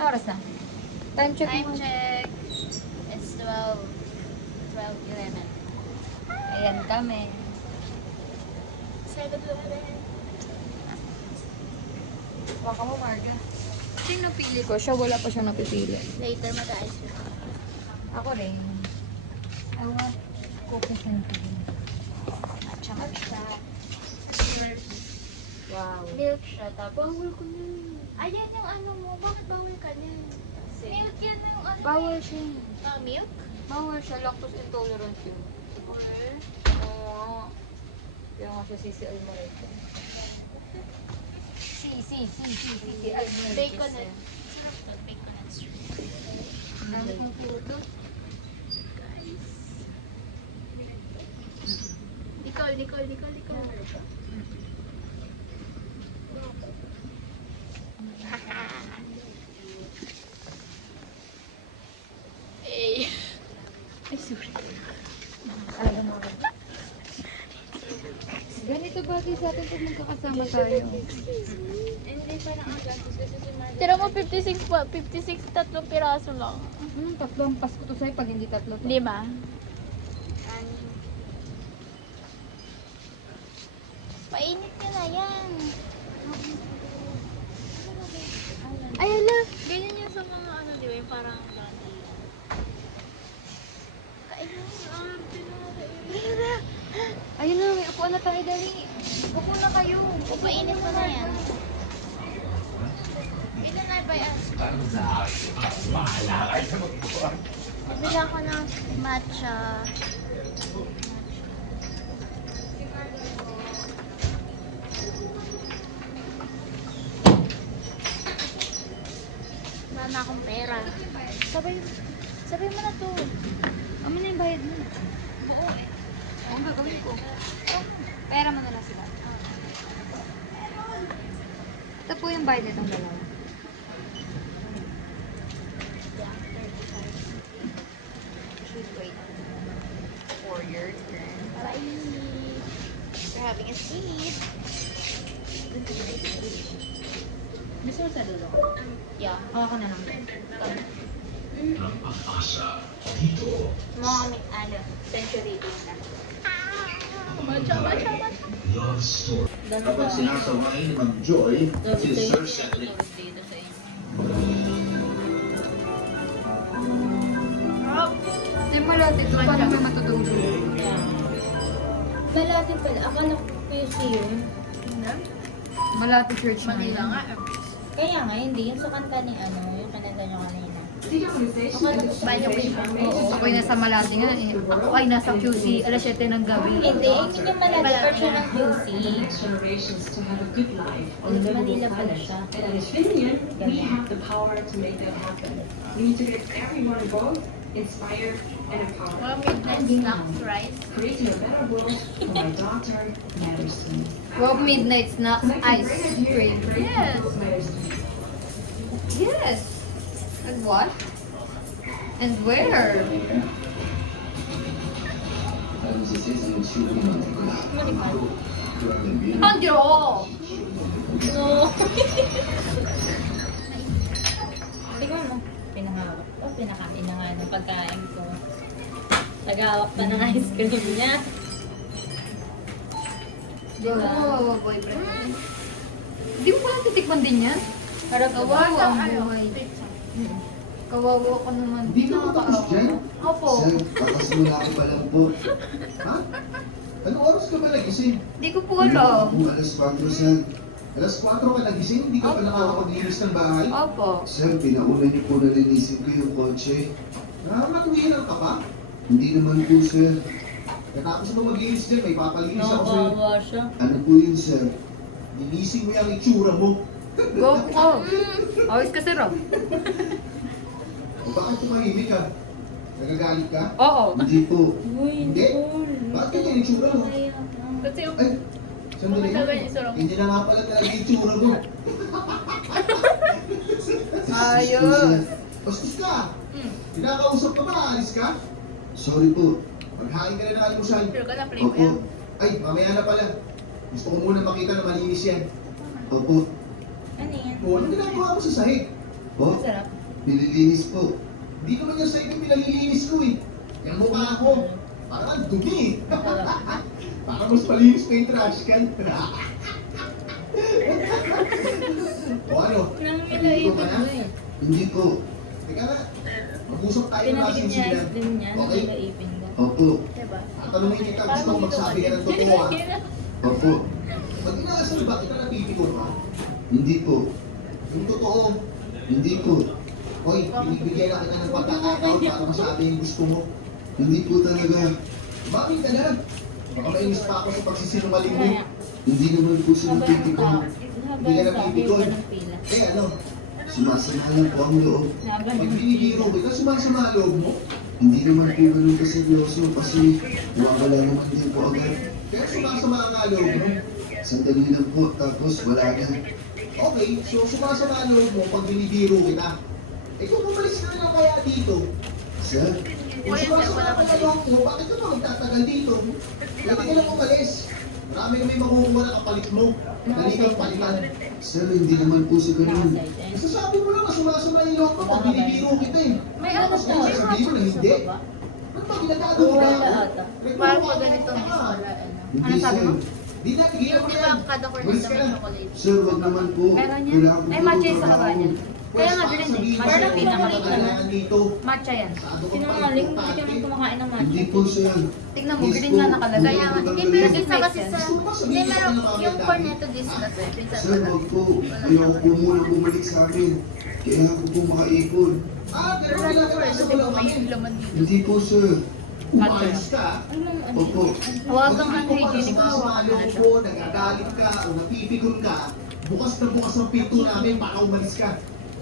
Oras na. Time check Time mo. check. It's 12:11. Ayan kami. 7:11. Baka mo, Marga. Sino napili ko? Siya wala pa siyang napipili. Later mag-ice cream. Ako rin. I want cookies and cream. Matcha matcha. Wow. Milk siya. Tapos, bawal ko na. Ayan yung ano mo. Bakit bawal ka na? Milk yan na yung ano. Bawal siya. Milk? Bawal siya. Lactose intolerant yun. Or? Oo. Kaya nga siya Sisi Almarete. Sisi Almarete. Baconut. Sarap to. Baconut strip. Ang kong puto. Guys. Nicole. Hey. Ay, sorry. Alam mo. Ganito bagay sa atin pag magkakasama tayo. Hindi pa nakagastos kasi si Margaret. Tira mo 56 po. 56, tatlong piraso lang. Tatlo ang Pasko to sa'yo pag hindi tatlo to. 5. Painit ka na yan. Ayan na. Ganyan yan sa mga ano, di ba? Yung parang candy. Kain mo. Ayun na! Ayun na, may upuan na tayo, dali. Upo na kayo. Painit mo na yan. Ito na ba yan? Bibili ako ng matcha. Wala na akong pera. Sabay mo na to. Ano na yung bayad mo? Buo eh. Oo, ang gagawin ko. Pera mo na lang sila. Ito po yung bayad nitong dalawa. Should wait for your turn. Bye. We're having a seat. Gusto mo sa dulo? Yeah. Ako na lang. Ang pag-asa dito. Mga ano, century din na. Matcha. Love Story. Kapag sinasaway ni Ma'am Joy, si Sir Cedric. Dito sa inyo. Hindi mo lahat ito. Paano may matutulog? Malapit pala. Akala ko PC yun. Malapit church na yun. Kaya nga, hindi. Yung sa kanta ni ano, yung kananta nyo kanina. Akala ko ba yung Oo, ako ay nasa Malati nga eh. Ako ay nasa QC, alas 7 ng gabi. Hindi, hindi yung malapit version ng QC. generations to have a good life. Manila pala siya. And at Infineon, we have the power to make that happen. We need to get everyone involved, inspired, and empowered. Midnight snacks, right? Creating a better world for my daughter, Madison. 12 midnight snacks, ice cream. Yes. Yes! And what? And where? Andyo! No. Tingnan mo. Pinangawak. Oh, pinakain na nga ng pagkain ko. Tagawak pa ng ice cream niya. Oo, boyfriend mo. Hindi mo pala titikman din yan? Harap Kawawa ang buhay. Kawawa ka naman. Hindi ka matapos dyan? Opo. Sir, kakasimula ko pa lang po. Ha? Anong oras ka ba nagising? Hindi ko po alam. Ako, alas 4, sir. Alas 4 ka nagising? Hindi ka pa nakakapaglinis ng bahay? Opo. Sir, pinauna niyo po nalinisin ko yung kotse. Nakakatuwilan ka pa? Hindi naman po, sir. Katapos mo maglinis dyan, may papalinis ako sa'yo. Nakawawa siya. Ano po yun, sir? Linisin mo yung itsura mo. Go po. Awis ka, sir. Oh. O bakit tumahimik ka? Nagagalit ka? Oo. Hindi po. Uy, Hindi? Bakit ganyan yung itsura mo? Kasi yung Ay, sandali Bakit nga. sabi niyo, sir? Hindi na nga pala talaga yung itsura mo. Ayos. Bastos ka. Pinakausap ka ba? Alis ka? Sorry po. Maghain ka na ng almusal. Pero ka na play mo Opo. yan. Ay, mamaya na pala. Gusto ko muna makita na malinis yan. Opo. Ano yan? O, ano ginagawa mo sa sahig? Po? Masarap. Nililinis po. Hindi naman yan sa inyo pinalilinis ko eh. Yung mukha ko, parang ang dumi eh. Parang mas malinis pa yung trash can. O ano? Nang Nandito ka na? mo eh. Hindi po. Teka na, mag-usap tayo ng Pinakit niya masinsinan. din niya, Okay? nagkaipin ka. Opo. Diba? Tatanungin kita, gusto ko magsabi ka ng totoo ah. Opo. Pag inaasal ba kita napipiko ka? Hindi po. Yung totoo, hindi po. Hoy, binibigyan na kita ng pagkakataon para masabi yung gusto mo. Hindi po talaga. Bakit ka na? Baka mainis pa ako sa pagsisinungaling mo. Hindi naman po sa napipiko mo. Hindi ka napipiko. Eh ano? Sumasama lang po ang loob. Pag binibiro kita, sumasama ang loob mo. Hindi naman po ganun kaseryoso kasi wala naman din po agad. Kaya sumasama ang loob mo. Sandali lang po, tapos wala na. Okay, so sumasama ang loob mo pag binibiro kita. Eh kung umalis ka na lang kaya dito. Sir? Kung sumasama ang loob mo, bakit ka pa magtatagal dito? Pwede ka lang umalis. Marami kami makukuha na kapalit mo. Dali kang palitan. Sir, hindi naman po si ganun. Nasasabi mo lang na sumasama yung loob mo pag binibiro kita eh. May ano Tapos to? ngayon sasabihin mo na hindi. Ano ba ginagagawa Wala ako? ata. Parang po ganito ang wala. Hindi, Ano sabi sir. mo? Di na, hindi Yung na di ba kada corner Malis sa ka may na. chocolate? Sir, wag naman po. Meron yan? Kailangan ko Ay, po matcha yung sa trabaho. baba niyan. Kaya nga, Pwes, bilhin sabihin eh. mo, Parang sir, pinakamalit kailangan naman. dito. Matcha yan. Masyado kang Sinungaling, hindi pa-importante. kami kumakain ng matcha. Hindi po, sir. Tignan mo, Yes green po. nga nakalagay. Kaya nga, Hindi, hindi pero makes isa kasi sa... Gusto mo ba Hindi, sabihin ko meron na mga yung dati? cornetto disc kasi. Minsan Sir, wala. wag po. Ayoko po muna bumalik sa akin. Kailangan ko po makaipon. Pero like, of course, di ba may laman dito? Hindi po, sir. Umayos ka. Opo. Huwag kang unhygienic, Pag hawakan mo na siya. ko, nagagalit ka o napipikon ka, bukas na bukas ang pinto namin para umalis ka.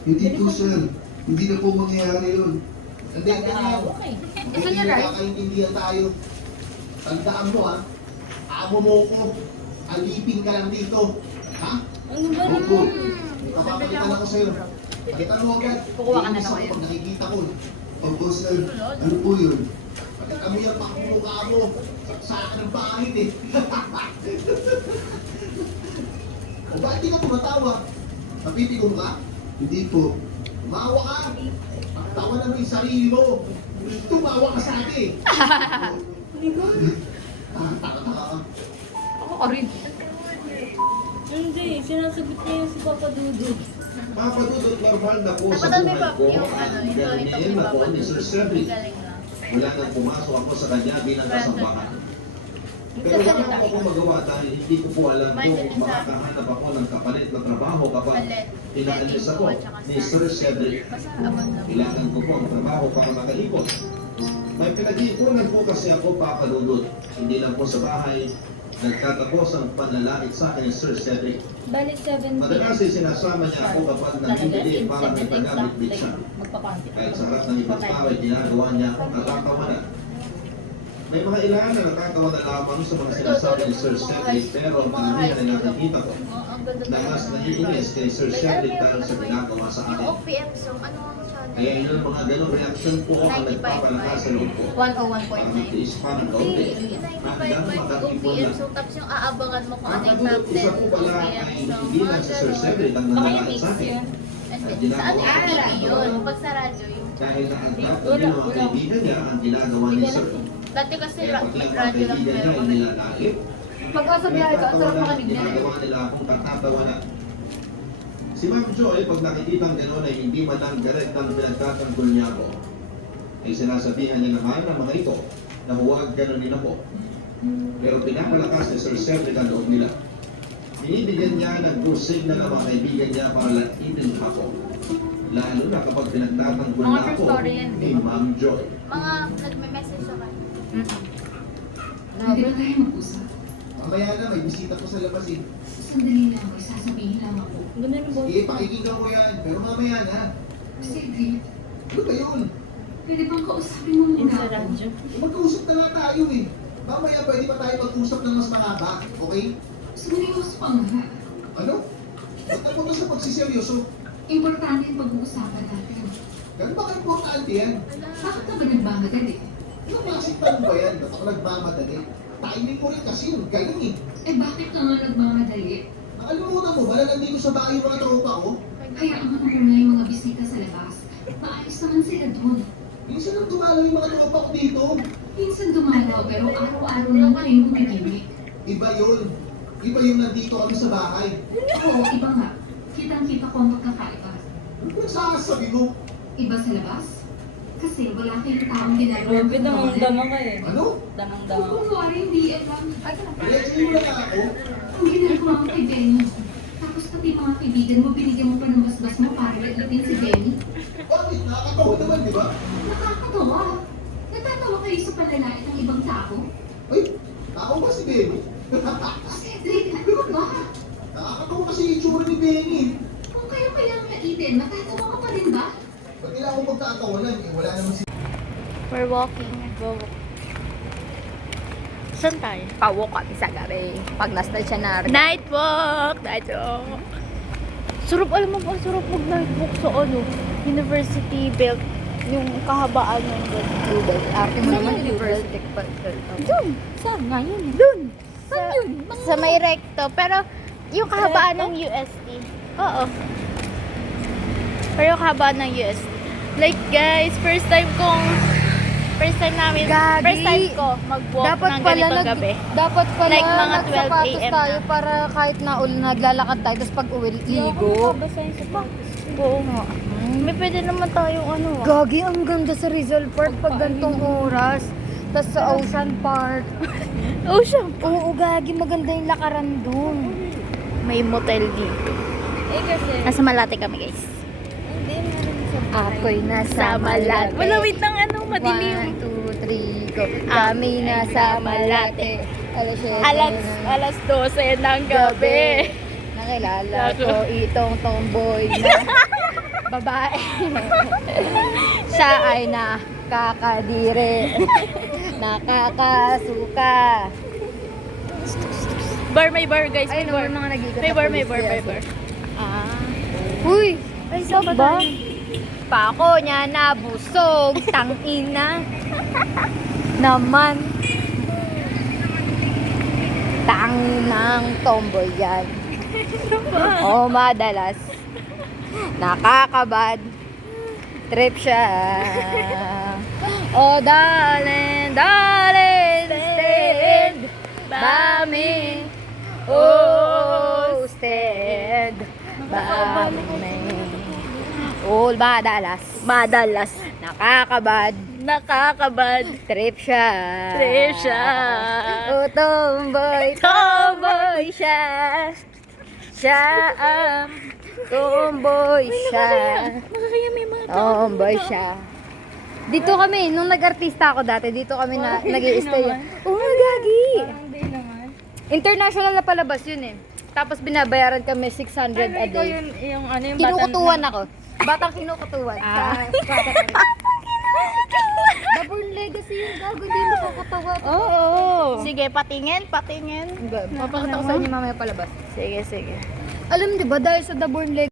Hindi po, sir. Hindi na po mangyayari yun. Hindi, ganyan. Gusto niya rice? Nakakaintindihan tayo. Tandaan mo, ha? Amo mo ko. Alipin ka lang dito. Ha? Ano ba Opo. naman? Papapalitan ako sa'yo. Palitan mo agad. Kukuha ka na Iinis lang ako ngayon. pag nakikita ko. Opo, sir. Ano po yun? Pagkat kami yung pakmukha mo, sa akin ang pangit eh. O bakit di ka tumatawa? Napipigong ka? Hindi po. Tumawa ka. Tawa na mo yung sarili mo. Tumawa ka sa akin. Taka-taka ka. Ako ka rin. Hindi, sinasagot niya yung si Papa Dudut. Papadudot normal na po sa Dapat may buhay ko. yung ano, yung Ganun ito din ni ako Papa. ni Sir Cedric. Galing na. Wala nang pumasok ako sa kanya bilang kasambahan. Pero wala ko akong magawa dahil hindi ko po alam kung makakahanap ako ng kapalit na trabaho kapag pinaalis ako ni Sir Cedric. Basta abang lang. Kailangan ko po ang trabaho para makaipon. May pinag-iipunan po kasi ako papadudot. Hindi lang po sa bahay. Nagtatapos ang panlalait sa akin ni Sir Cedric. Balik 7 Madalas ay sinasama niya ako kapag nandibili para may paggamit siya. Magpapanti. Kahit sa harap ng ibang tao ay ginagawa niya akong natatawanan. May mga ilan na natatawa na lamang sa mga sinasabi ni Sir Cedric pero karamihan ay nakikita ko Ang ganda na mas naiinis kay Sir Cedric dahil sa ginagawa sa Yung akin. OPM song, ano ang channel? Kaya yun mga ganong reaksyon po ang nagpapalakas sa loob ko. 101.9. Para magtiis pa ng kaunti. Hindi, yung Hanggang 95.9 makatipon OPM lang. song, tapos yung aabangan mo kung ano yung top Nakatulog 10 isa po pala OPM ay song. hindi lang sa Sir Cedric ang Baka yung nanalait mix sa akin. yun. And then, sa ano yung TV yun? Pag sa radyo, yung Dahil naagap Wala, din mga wala. kaibigan niya ang ginagawa ni Sir. dati kasi Kaya pag lang mga radyo lang kaibigan niya meron. ay nilalait. Pag ako sa biyahe ka, ang sarap makinig niya. Ginagawa nila akong katatawanan. Si Ma'am Joy, pag nakikitang gano'n ay hindi man lang garet ang pinagtatanggol niya ako, ay sinasabihan niya naman ng mga ito na huwag gano'n ako. Pero pinapalakas ni Sir Cedric ang loob nila. Binibigyan niya ng good signal ang mga kaibigan niya para laitin ako. Lalo na kapag pinagtatanggol Mga na true ako story yan, ni di ba? Ma'am Joy. Mga nagme-message sa kanya. Pwede ba tayo mag-usap? Mamaya na, may bisita ko sa labas eh. Sandali lang, may sasabihin lang ako. Ganda ng boss. Sige, pakikinggan ko yan. Pero mamaya na. Cedric, Ano ba yun? pwede bang kausapin mo Yun muna sa ako? radyo. Mag-uusap na lang tayo eh. Mamaya pwede pa tayo mag-usap ng mas mahaba. Okay? Seryoso pa nga. Ano? Ba't ako na sa pagsiseryoso? Importante yung pag-uusapan natin. Ganun ba ka-importante yan? Bakit ka ba nagmamadali? Anong klaseng tanong ba yan? Ba't ako nagmamadali? Timing ko rin kasi yun. Galing eh. Eh bakit ka nga nagmamadali? Nakalimutan mo ba na nandito sa bahay yung mga tropa ko? Hayaan mo na muna yung mga bisita sa naman sila doon. Minsan lang dumalaw yung mga tropa ko dito. Minsan dumalaw, pero araw-araw lang kayo bumibili. Iba yun. Iba yung nandito kami sa bahay. Oo, iba nga. Kitang-kita ko ang pagkakaiba. Ano ba sasabi mo? Iba sa labas? Kasi wala kayong taong ginagawa. Grabe, damang-dama ka eh. Ano? Damang-dama. Kung kunwari hindi alam. Reaction mo na ako? Ang ginagawa mo kay Benny. Tapos pati mga kaibigan mo, binigyan mo pa ng basbas mo para itin si Benny. Bakit? Nakakatawa naman, di ba? Nakakatawa. Natatawa kayo sa panlalait ng ibang tao? Ay, ako ba si Benny? Cedric, ano ba? Nakakatawa kasi yung itsura ni Benny. Kung kayo kailangan naitin, matatawa ka pa rin ba? Ba't kailangan ko magkakatawanan? Eh, wala naman si... We're walking. Saan tayo? Pa-walk kami sa gabi. Pag na-stationary. Night walk! Night walk! Sarap, alam mo ba, sarap mag-night walk sa ano, University Belt. Yung kahabaan ng Google. Arte mo Saan naman, yung university pa. Doon! Saan nga yun? Doon! Saan yun? Sa may recto. Pero, yung kahabaan ng UST. Oo. Pero yung kahabaan ng UST. Like guys, first time namin, Gagi. first time ko mag-walk ng ganitong gabi. Dapat pala Like mga 12 nagsapatos AM tayo na. para kahit na naglalakad tayo tapos pag uwi ligo. Oo nga. May pwede naman tayong ano ah. Gagi, ang ganda sa Rizal Park pag gantong oras. Tapos sa Ocean Park. Ocean. Oo, Gagi, maganda yung lakaran dun. May motel dito. Eh kasi, Nasa Malate kami guys. hindi meron sa Ako'y nasa Sa Malate. Wala, Malate. wait lang ano, madilim. 1, 2, 3, go. Kami nasa Malate. Alas 12 ng gabi. Nakilala ko itong tomboy na babae. Siya ay nakakadire. Nakakasuka. Bar, may bar guys, Ay, may bar. naman mga nagiging May bar, may bar, may bar. Uy! Ay, saan ba? Pako niya nabusog. Tangina. Naman. Tanginang tomboy yan. O madalas. Nakakabad. Trip siya. Oh darling, darling, stand by me. Oh, stand by me. Oh, madalas. Madalas. Nakakabad. Nakakabad. Trip siya. Trip siya. Oh, tomboy. Tomboy siya. Siya ang tomboy siya. Nakakayami mga Tomboy siya. Dito kami, nung nag-artista ako dati, dito kami na nag-i-stay. Oo, gagi. hindi naman. International na palabas yun eh. Tapos binabayaran kami 600 a Ikaw day. yung ano yung Kinukutuan ako. Batang kinukutuan. The Born Legacy yung gago, hindi mo kukutawa. Oo. Sige, patingin, patingin. Papakita ko sa inyo mamaya palabas. Sige, sige. Alam di ba dahil sa The Born Legacy,